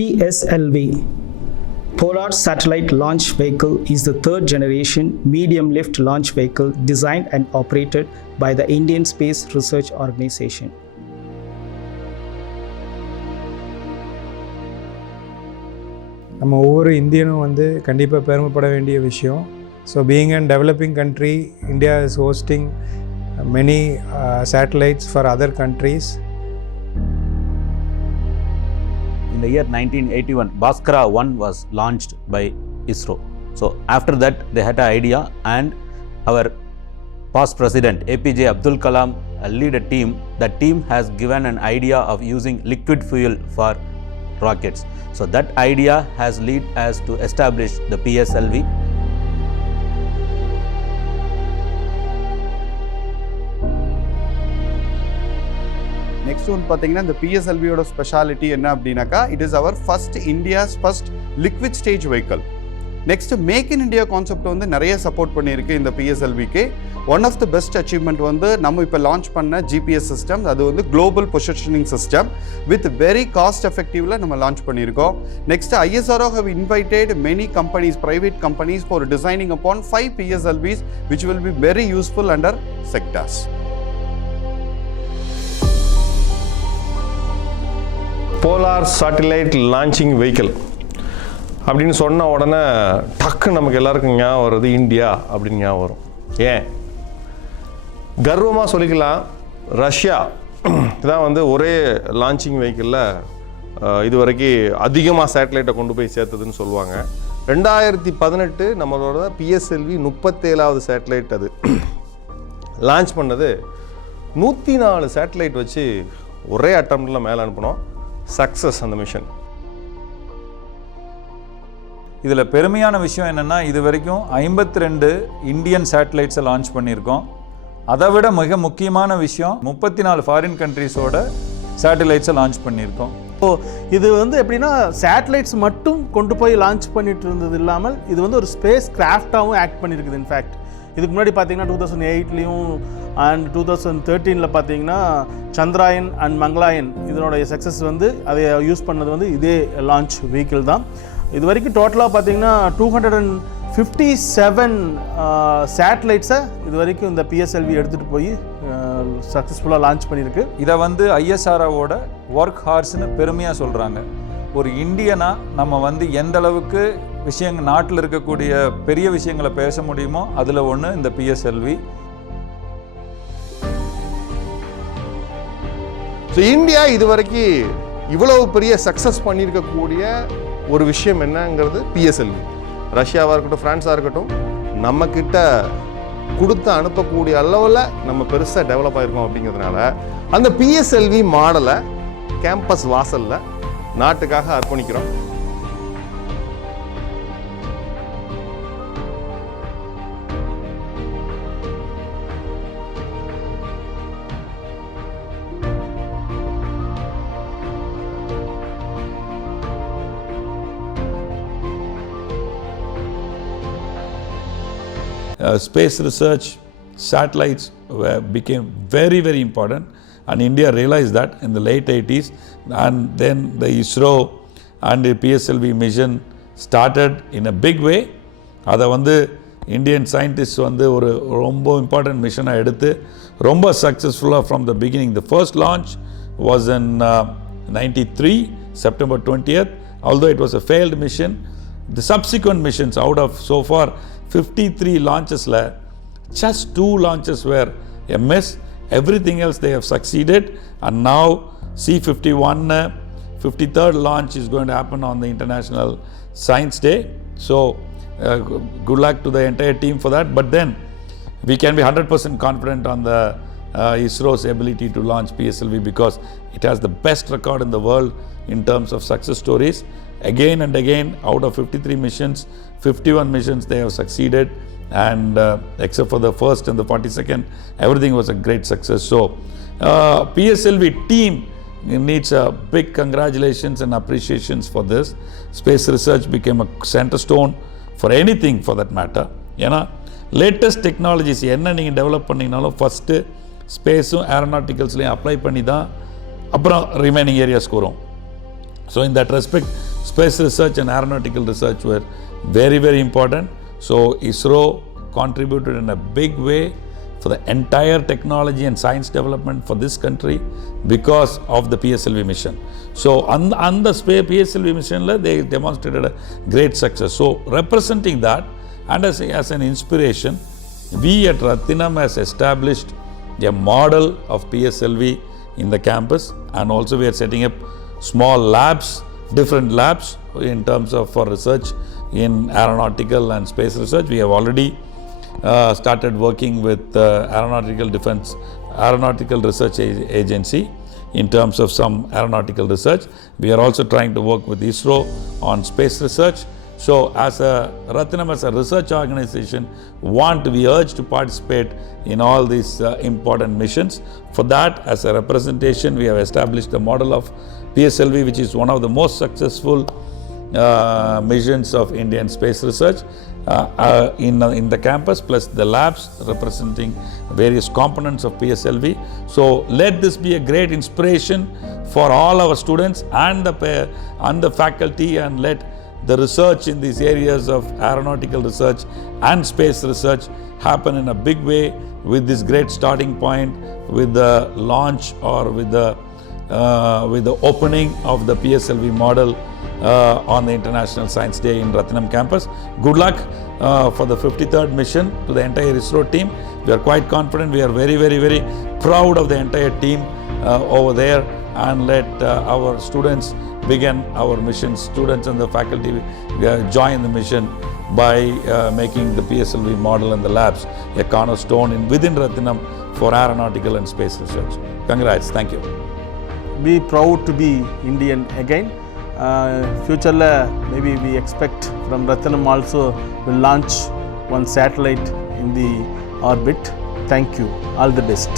PSLV Polar Satellite Launch Vehicle is the third generation medium lift launch vehicle designed and operated by the Indian Space Research Organisation. நம்ம ஒவ்வொரு இந்தியனும் வந்து கண்டிப்பாக பெருமைப்பட வேண்டிய விஷயம். So being and developing country, India is hosting many satellites for other countries. In the year 1981, Bhaskara 1 was launched by ISRO. So after that, they had an idea, and our past president APJ Abdul Kalam lead a team. That team has given an idea of using liquid fuel for rockets. So that idea has led us to establish the PSLV. Next one பார்த்தீங்கன்னா இந்த PSLVயோட speciality என்ன அப்படின்னாக்கா, it is our first India's first liquid stage vehicle. Next make in India concept வந்து நிறைய support பண்ணியிருக்கு இந்த PSLVக்கு. One of the best achievement வந்து நம்ம இப்போ லான்ச் பண்ண GPS சிஸ்டம். அது வந்து global positioning system with very cost effectively நம்ம லான்ச் பண்ணியிருக்கோம். Next ISRO have invited many companies, private companies for designing upon 5 PSLVs which will be very useful under sectors. Polar satellite launching vehicle அப்படின்னு சொன்ன உடனே டக்கு நமக்கு எல்லாருக்கும் ஞாபகம் வருது இந்தியா அப்படின்னு ஞாபகம் வரும். ஏன் கர்வமாக சொல்லிக்கலாம், ரஷ்யா தான் வந்து ஒரே லான்ச்சிங் வெஹிக்கிளில் இது வரைக்கும் அதிகமாக சேட்டலைட்டை கொண்டு போய் சேர்த்ததுன்னு சொல்லுவாங்க. 2018 நம்மளோட PSLV 37வது சேட்டலைட் அது லான்ச் பண்ணது. 104 சேட்டலைட் வச்சு ஒரே அட்டம்ப்டில் மேலே அனுப்பினோம். சக்ஸஸ் அந்த மிஷன். இதில் பெருமையான விஷயம் என்னென்னா, இது வரைக்கும் 52 இந்தியன் சேட்டலைட்ஸை லான்ச் பண்ணியிருக்கோம். அதை விட மிக முக்கியமான விஷயம் 34 ஃபாரின் கண்ட்ரீஸோட சேட்டலைட்ஸை லான்ச் பண்ணியிருக்கோம். ஸோ இது வந்து எப்படின்னா, சேட்டலைட்ஸ் மட்டும் கொண்டு போய் லான்ச் பண்ணிட்டு இருந்தது இல்லாமல் இது வந்து ஒரு ஸ்பேஸ் கிராஃப்டாகவும் ஆக்ட் பண்ணியிருக்குது. இன்ஃபேக்ட் இதுக்கு முன்னாடி பார்த்தீங்கன்னா 2008லையும் அண்ட் 2013 பார்த்தீங்கன்னா சந்திராயன் அண்ட் மங்களாயன் இதனுடைய சக்ஸஸ் வந்து அதை யூஸ் பண்ணது வந்து இதே லான்ச் வெஹிக்கிள் தான். இது வரைக்கும் டோட்டலாக பார்த்தீங்கன்னா 257 சேட்டலைட்ஸை இது வரைக்கும் இந்த PSLV எடுத்துகிட்டு போய் சக்ஸஸ்ஃபுல்லாக லான்ச் பண்ணியிருக்கு. இதை வந்து ISROவோட ஒர்க் ஹார்ஸ்னு பெருமையாக சொல்கிறாங்க. ஒரு இந்தியனாக நம்ம வந்து எந்த அளவுக்கு விஷயங்கள் நாட்டில் இருக்கக்கூடிய பெரிய விஷயங்களை பேச முடியுமோ அதில் ஒன்று இந்த PSLV. ஸோ இந்தியா இது வரைக்கும் இவ்வளவு பெரிய சக்ஸஸ் பண்ணியிருக்கக்கூடிய ஒரு விஷயம் என்னங்கிறது PSLV. ரஷ்யாவாக இருக்கட்டும், ஃப்ரான்ஸாக இருக்கட்டும், நம்மக்கிட்ட கொடுத்து அனுப்பக்கூடிய அளவில் நம்ம பெருசாக டெவலப் ஆகிருக்கோம். அப்படிங்கிறதுனால அந்த PSLV மாடலை கேம்பஸ் வாசலில் நாட்டுக்காக அர்ப்பணிக்கிறோம். Space research, satellites became very, very important, and India realized that in the late 80s, and then the ISRO and the PSLV mission started in a big way. அதை வந்து இந்தியன் சயின்டிஸ்ட் வந்து ஒரு ரொம்ப இம்பார்ட்டன்ட் மிஷனாக எடுத்து ரொம்ப சக்ஸஸ்ஃபுல்லாக from the beginning. The first launch was in 93, September 20th, although it was a failed mission. The subsequent missions, out of so far 53 launches, just 2 launches were a miss. Everything else they have succeeded, and now C-51 53rd launch is going to happen on the International Science Day. So good luck to the entire team for that. But then we can be 100% confident on the ISRO's ability to launch PSLV, because it has the best record in the world in terms of success stories. Again and again, out of 53 missions, 51 missions they have succeeded, and except for the first and the 42nd, everything was a great success. So PSLV team needs a big congratulations and appreciations for this. Space research became a center stone for anything for that matter. ஏன்னா latest technologies என்ன நீங்கள் டெவலப் பண்ணிங்கனாலும் ஃபஸ்ட்டு ஸ்பேஸும் ஏரோநாட்டிக்கல்ஸ்லையும் அப்ளை பண்ணி தான் அப்புறம் ரிமைனிங் ஏரியாஸ்க்கு வரும். So in that respect space research and aeronautical research were very, very important. So ISRO contributed in a big way for the entire technology and science development for this country because of the PSLV mission. So on the PSLV mission, they demonstrated a great success. So representing that and as an inspiration, we at Rathinam has established a model of PSLV in the campus, and also we are setting up small labs, different labs in terms of for research in aeronautical and space research. We have already started working with Aeronautical Research Agency in terms of some aeronautical research. We are also trying to work with ISRO on space research. So as a Rathinam, as a research organization, we urge to participate in all these important missions. For that, as a representation, we have established the model of PSLV, which is one of the most successful missions of Indian space research in the campus, plus the labs representing various components of PSLV. So let this be a great inspiration for all our students and the faculty, and let the research in these areas of aeronautical research and space research happen in a big way with this great starting point, with the launch or with the opening of the PSLV model on the International Science Day in Rathinam campus. Good luck for the 53rd mission to the entire ISRO team. We are quite confident. We are very, very, very proud of the entire team over there, and let our students begin our mission. Students and the faculty join the mission by making the PSLV model and the labs a cornerstone within Rathinam for aeronautical and space research. Congrats. Thank you. Be proud to be Indian again. Future maybe we expect from Rathinam also will launch one satellite in the orbit. Thank you. All the best.